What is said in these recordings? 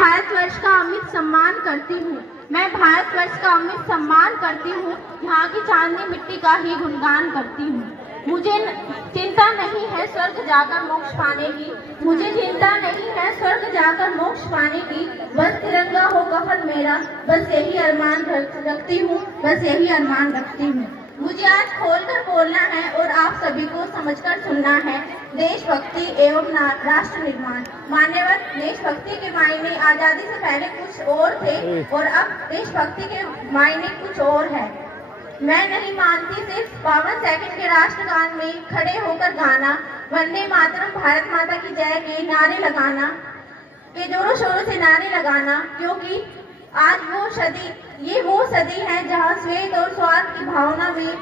भारतवर्ष का अमिट सम्मान करती हूँ। मैं भारतवर्ष का अमिट सम्मान करती हूँ। यहाँ की चांदनी मिट्टी का ही गुणगान करती हूँ। मुझे चिंता नहीं है स्वर्ग जाकर मोक्ष पाने की। मुझे चिंता नहीं है स्वर्ग जाकर मोक्ष पाने की। बस तिरंगा हो कफन मेरा, बस यही अरमान रखती हूँ, बस यही अरमान रखती हूँ। मुझे आज खोलकर बोलना है और आप सभी को समझकर सुनना है। देशभक्ति एवं राष्ट्र निर्माण। मान्यवर, देशभक्ति के मायने आजादी से पहले कुछ और थे और अब देशभक्ति के मायने कुछ और है। मैं नहीं मानती सिर्फ 52 सेकंड के राष्ट्रगान में खड़े होकर गाना, वंदे मातरम, भारत माता की जय के नारे लगाना, के जोरों शोरों से नारे लगाना, क्योंकि आज ये वो सदी है जहाँ श्वेत और स्वार्थ की भावना में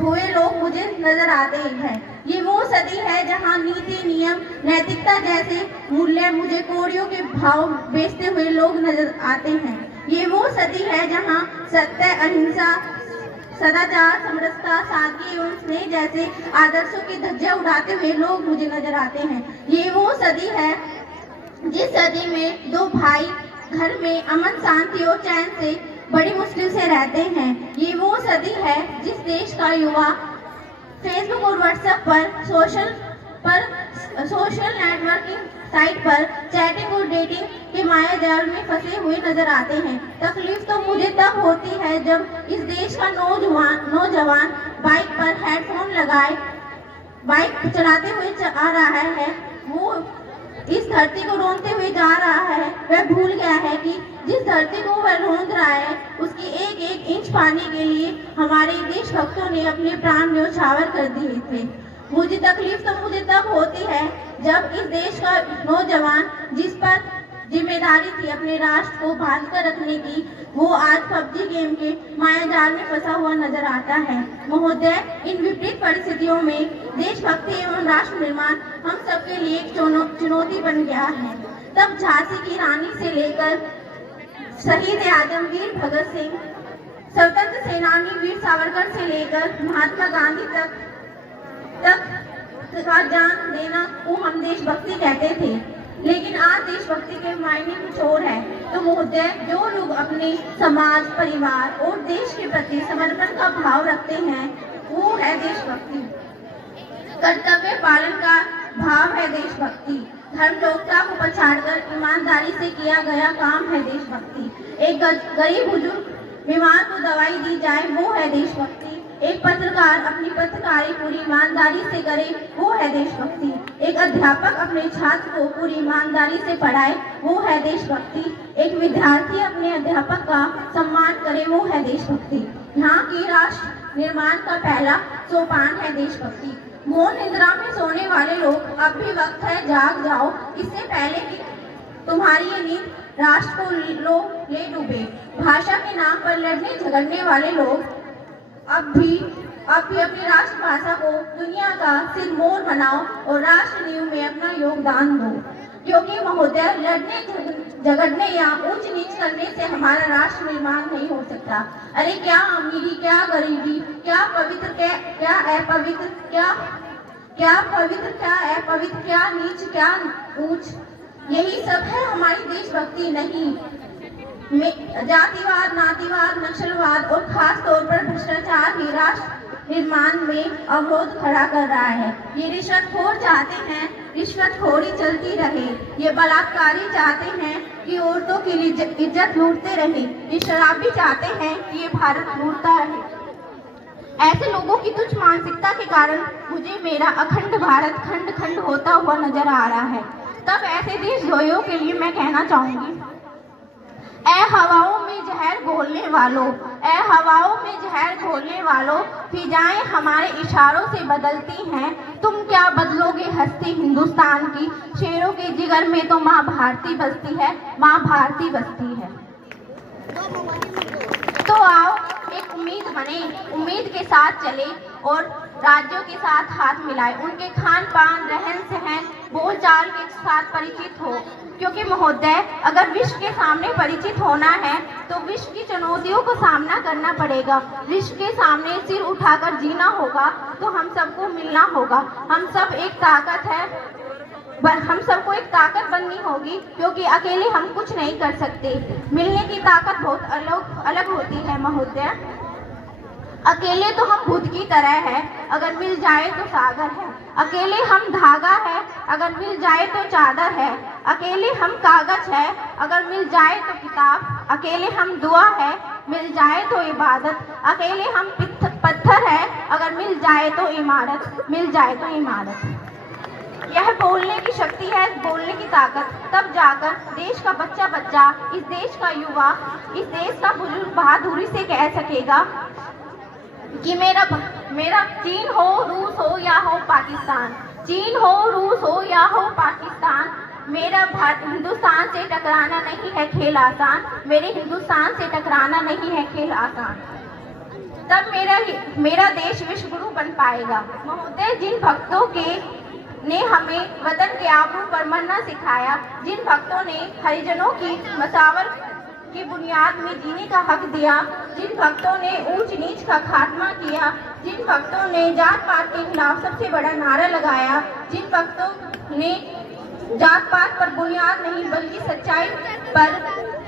हुए लोग मुझे नजर आते हैं। ये वो सदी है जहाँ नीति, नियम, नैतिकता जैसे मूल्य मुझे कौड़ियों के भाव बेचते हुए लोग नजर आते हैं। ये वो सदी है जहाँ सत्य, अहिंसा, सदाचार, समरसता, सादगी एवं स्नेह जैसे आदर्शों की धज्जियां उड़ाते हुए लोग मुझे नजर आते हैं। ये वो सदी है जिस सदी में दो भाई घर में अमन, शांति और चैन से बड़ी मुश्किल से रहते हैं। ये वो सदी है जिस देश का युवा फेसबुक और व्हाट्सएप पर सोशल नेटवर्किंग साइट पर चैटिंग और डेटिंग के माया जाल में फंसे हुए नजर आते हैं। तकलीफ तो मुझे तब होती है जब इस देश का नौजवान बाइक पर हेडफोन लगाए बाइक चलाते हुए आ रहा है। वो इस धरती को रोंदते हुए जा रहा है। वह भूल गया है कि जिस धरती को वह रोंद रहा है उसकी एक एक इंच पाने के लिए हमारे देशभक्तों ने अपने प्राण न्यौछावर कर दिए थे। तकलीफ तो मुझे तब होती है जब इस देश का नौजवान, जिस पर जिम्मेदारी थी अपने राष्ट्र को बांध कर रखने की, वो आज पबजी गेम के मायाजाल में फंसा हुआ नजर आता है। महोदय, इन विपरीत परिस्थितियों में देशभक्ति एवं राष्ट्र निर्माण हम सबके लिए एक चुनौती बन गया है। तब झांसी की रानी से लेकर शहीद आजम वीर भगत सिंह, स्वतंत्र सेनानी वीर सावरकर से लेकर महात्मा गांधी तक का जान देना को हम देशभक्ति कहते थे। लेकिन आज देशभक्ति के मायने कुछ और है। तो महोदय, जो लोग अपने समाज, परिवार और देश के प्रति समर्पण का भाव रखते हैं, वो है देशभक्ति। कर्तव्य पालन का भाव है देशभक्ति। धर्म लोकता को पछाड़कर ईमानदारी से किया गया काम है देशभक्ति। एक गरीब बुजुर्ग बीमार को दवाई दी जाए, वो है देशभक्ति। एक पत्रकार अपनी पत्रकारी पूरी ईमानदारी से करे, वो है देशभक्ति। एक अध्यापक अपने छात्र को पूरी ईमानदारी से पढ़ाए, वो है देशभक्ति। एक विद्यार्थी अपने अध्यापक का सम्मान करे, वो है देशभक्ति। यहाँ की राष्ट्र निर्माण का पहला सोपान है देशभक्ति। मौन निद्रा में सोने वाले लोग, अब भी वक्त है, जाग जाओ, इससे पहले कि तुम्हारी ये नींद राष्ट्र को ले डूबे। भाषा के नाम पर लड़ने झगड़ने वाले लोग अब भी अपनी राष्ट्रभाषा को दुनिया का सिरमौर बनाओ और राष्ट्र नींव में अपना योगदान दो। क्योंकि महोदय, लड़ने झगड़ने या ऊंच नीच करने से हमारा राष्ट्र निर्माण नहीं हो सकता। अरे क्या अमीरी, क्या गरीबी, क्या पवित्र, क्या अपवित्र, क्या पवित्र, क्या अपवित्र, क्या नीच, क्या ऊंच, यही सब है हमारी देशभक्ति। नहीं, जातिवाद, नातीवाद, नक्सलवाद और खास तौर पर भ्रष्टाचार ही राष्ट्र निर्माण में अवरोध खड़ा कर रहा है। ये रिश्वतखोर चाहते हैं रिश्वतखोरी चलती रहे। ये बलात्कारी चाहते हैं कि औरतों की इज्जत लूटते रहे। ये शराबी चाहते हैं कि ये भारत लूटता रहे। ऐसे लोगों की तुच्छ मानसिकता के कारण मुझे मेरा अखंड भारत खंड खंड होता हुआ नजर आ रहा है। तब ऐसे देशद्रोहियों के लिए मैं कहना चाहूंगी, ऐ हवाओं में जहर घोलने वालों, ऐ हवाओं में जहर घोलने वालों, फिजाएं हमारे इशारों से बदलती हैं, तुम क्या बदलोगे हस्ती हिंदुस्तान की। शेरों के जिगर में तो माँ भारती बसती है, माँ भारती बसती है। तो आओ एक उम्मीद बने, उम्मीद के साथ चले और राज्यों के साथ हाथ मिलाए, उनके खान पान, रहन सहन, बोलचाल के साथ परिचित हो। क्योंकि महोदय, अगर विश्व के सामने परिचित होना है तो विश्व की चुनौतियों को सामना करना पड़ेगा। विश्व के सामने सिर उठाकर जीना होगा, तो हम सबको मिलना होगा। हम सब एक ताकत है, हम सबको एक ताकत बननी होगी, क्योंकि अकेले हम कुछ नहीं कर सकते। मिलने की ताकत बहुत अलग होती है महोदय। अकेले तो हम बुद्ध की तरह है, अगर मिल जाए तो सागर है। अकेले हम धागा है, अगर मिल जाए तो चादर है। अकेले हम कागज है, अगर मिल जाए तो किताब। अकेले हम दुआ है, मिल जाए तो इबादत। अकेले हम पत्थर है, अगर मिल जाए तो इमारत। यह बोलने की शक्ति है, बोलने की ताकत। तब जाकर देश का बच्चा, इस देश का युवा, इस देश का बुजुर्ग बहादुरी से कह सकेगा कि मेरा चीन हो, रूस हो या हो पाकिस्तान, चीन हो, रूस हो या हो पाकिस्तान, मेरा हिंदुस्तान से टकराना नहीं है खेल आसान, मेरे हिंदुस्तान से टकराना नहीं है खेल आसान। तब मेरा देश विश्व गुरु बन पाएगा। महोदय, जिन भक्तों ने हमें वतन के आबरू पर मरना सिखाया, जिन भक्तों ने हरिजनों की मसावत की बुनियाद में जीने का हक दिया, जिन भक्तों ने ऊंच नीच का खात्मा किया, जिन भक्तों ने जात पात के खिलाफ सबसे बड़ा नारा लगाया, जिन भक्तों ने जात पात पर बुनियाद नहीं बल्कि सच्चाई पर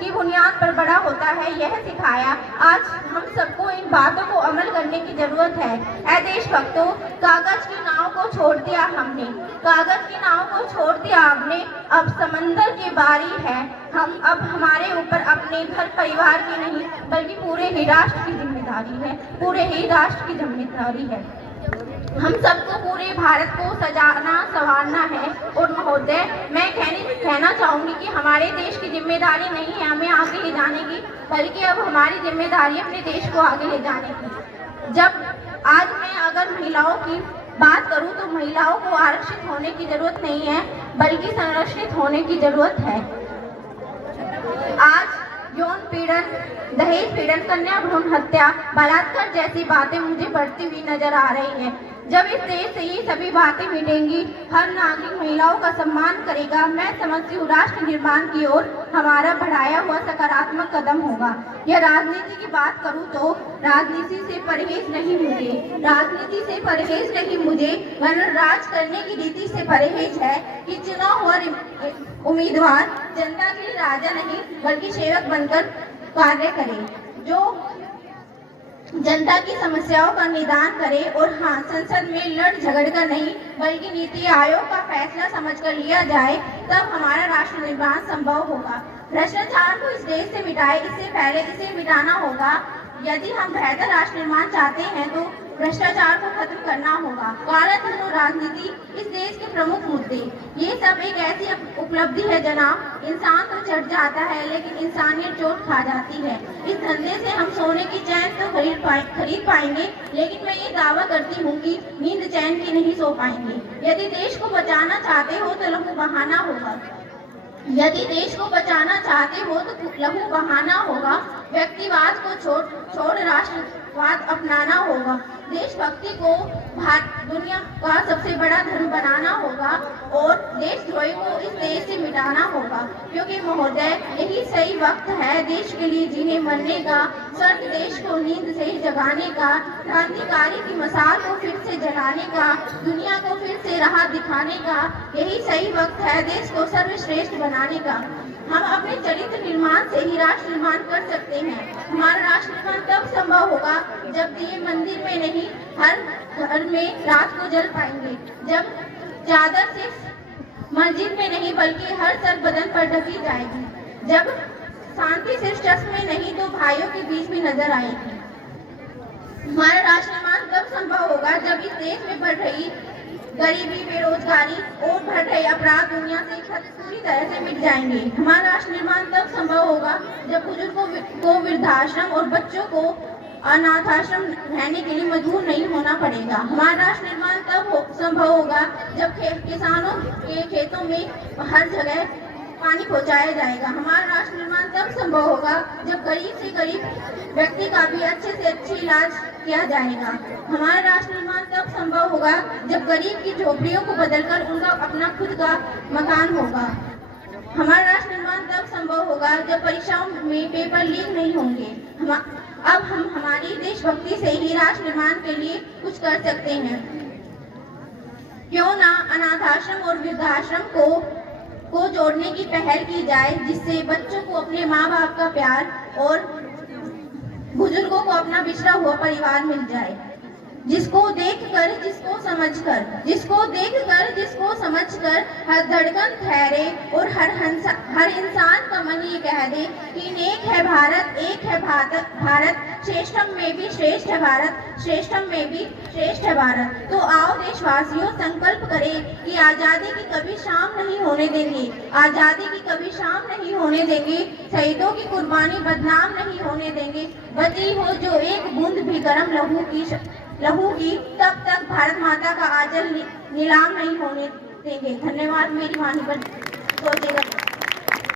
की बुनियाद पर बड़ा होता है, यह सिखाया। आज हम सबको इन बातों को अमल करने की जरूरत है। ऐ देशभक्तों, कागज की नाव को छोड़ दिया हमने, कागज की नाव को छोड़ दिया आपने, अब समंदर की बारी है। अब हमारे ऊपर अपने घर परिवार की नहीं बल्कि पूरे ही राष्ट्र की जिम्मेदारी है, पूरे ही राष्ट्र की जिम्मेदारी है। हम सबको पूरे भारत को सजाना संवारना है। और महोदय, मैं कहना चाहूँगी कि हमारे देश की जिम्मेदारी नहीं है हमें आगे ले जाने की, बल्कि अब हमारी जिम्मेदारी अपने देश को आगे ले जाने की। जब आज मैं अगर महिलाओं की बात करूँ तो महिलाओं को आरक्षित होने की जरूरत नहीं है, बल्कि संरक्षित होने की जरूरत है। आज यौन पीड़न, दहेज पीड़न, कन्या भ्रूण हत्या, बलात्कार जैसी बातें मुझे बढ़ती हुई नजर आ रही हैं। जब इस देश से ये सभी बातें मिटेंगी, हर नागरिक महिलाओं का सम्मान करेगा, मैं समझती हूँ राष्ट्र निर्माण की ओर हमारा बढ़ाया हुआ सकारात्मक कदम होगा। यह राजनीति की बात करूँ तो राजनीति से परहेज नहीं मुझे गणराज करने की रीति से परहेज है कि चुनाव हुआ उम्मीदवार जनता के लिए राजा नहीं बल्कि सेवक बनकर कार्य करे, जो जनता की समस्याओं का निदान करे। और हाँ, संसद में लड़ झगड़ कर नहीं बल्कि नीति आयोग का फैसला समझकर लिया जाए, तब हमारा राष्ट्र निर्माण संभव होगा। भ्रष्टाचार को इस देश से मिटाए, इससे पहले इसे मिटाना होगा। यदि हम बेहतर राष्ट्र निर्माण चाहते हैं तो भ्रष्टाचार को खत्म करना होगा। काला धन और राजनीति इस देश के प्रमुख मुद्दे, ये सब एक ऐसी उपलब्धि है जनाब, इंसान तो चढ़ जाता है लेकिन इंसानियत चोट खा जाती है। इस धंधे से हम सोने की चैन तो खरीद पाएंगे, लेकिन मैं ये दावा करती हूँ कि नींद चैन की नहीं सो पाएंगे। यदि देश को बचाना चाहते हो तो लहू बहाना होगा, यदि देश को बचाना चाहते हो तो लहू बहाना होगा। व्यक्तिवाद को छोड़ राष्ट्रवाद अपनाना होगा। देशभक्ति को दुनिया का सबसे बड़ा धर्म बनाना होगा और देशद्रोही को इस देश से मिटाना होगा, क्योंकि महोदय, यही सही वक्त है देश के लिए जीने मरने का, सर्द देश को नींद से जगाने का, क्रांतिकारी की मिसाल को फिर से जलाने का, दुनिया को फिर से राह दिखाने का। यही सही वक्त है देश को सर्वश्रेष्ठ बनाने का। हम अपने चरित्र निर्माण से ही राष्ट्र निर्माण कर सकते हैं। हमारा राष्ट्र निर्माण तब संभव होगा जब दिए मंदिर में नहीं हर घर में रात को जल पाएंगे, जब चादर सिर्फ मस्जिद में नहीं बल्कि हर सर बदन पर ढकी जाएगी, जब शांति सिर्फ चश्मे में नहीं तो भाइयों के बीच भी नजर आएगी। हमारा राष्ट्र निर्माण तब संभव होगा जब इस देश में बढ़ रही गरीबी, बेरोजगारी और बढ़ रहे अपराध दुनिया से पूरी तरह से मिट जाएंगे। हमारा राष्ट्र निर्माण तब संभव होगा जब बुजुर्गों को वृद्धाश्रम और बच्चों को अनाथाश्रम रहने के लिए मजबूर नहीं होना पड़ेगा। हमारा राष्ट्र निर्माण तब संभव होगा जब किसानों के खेतों में हर जगह पानी पहुंचाया जाएगा। हमारा राष्ट्र निर्माण तब संभव होगा जब गरीब से गरीब व्यक्ति का भी अच्छे से अच्छे इलाज किया जाएगा। हमारा राष्ट्र निर्माण तब संभव होगा जब गरीब की झोपड़ियों को बदलकर उनका अपना खुद का मकान होगा। हमारा राष्ट्र निर्माण तब संभव होगा जब परीक्षाओं में पेपर लीक नहीं होंगे। अब हम हमारी देशभक्ति से ही राष्ट्र निर्माण के लिए कुछ कर सकते हैं। क्यों ना अनाथाश्रम और वृद्धाश्रम को जोड़ने की पहल की जाए, जिससे बच्चों को अपने माँ बाप का प्यार और बुजुर्गों को अपना बिछड़ा हुआ परिवार मिल जाए। जिसको देखकर जिसको समझकर हर धड़कन ठहरे और हर इंसान का मन ये कह दे कि नेक है भारत, एक है भारत, श्रेष्ठम में भी श्रेष्ठ है भारत, श्रेष्ठम में भी श्रेष्ठ है भारत। तो आओ देशवासियों, संकल्प करें कि आजादी की कभी शाम नहीं होने देंगे, आजादी की कभी शाम नहीं होने देंगे, शहीदों की कुर्बानी बदनाम नहीं होने देंगे। बची हो जो एक बूंद भी गर्म लहू की, तब तक भारत माता का आंचल नीलाम नहीं होने देंगे। धन्यवाद मेरी वाणी पर सोचेगा।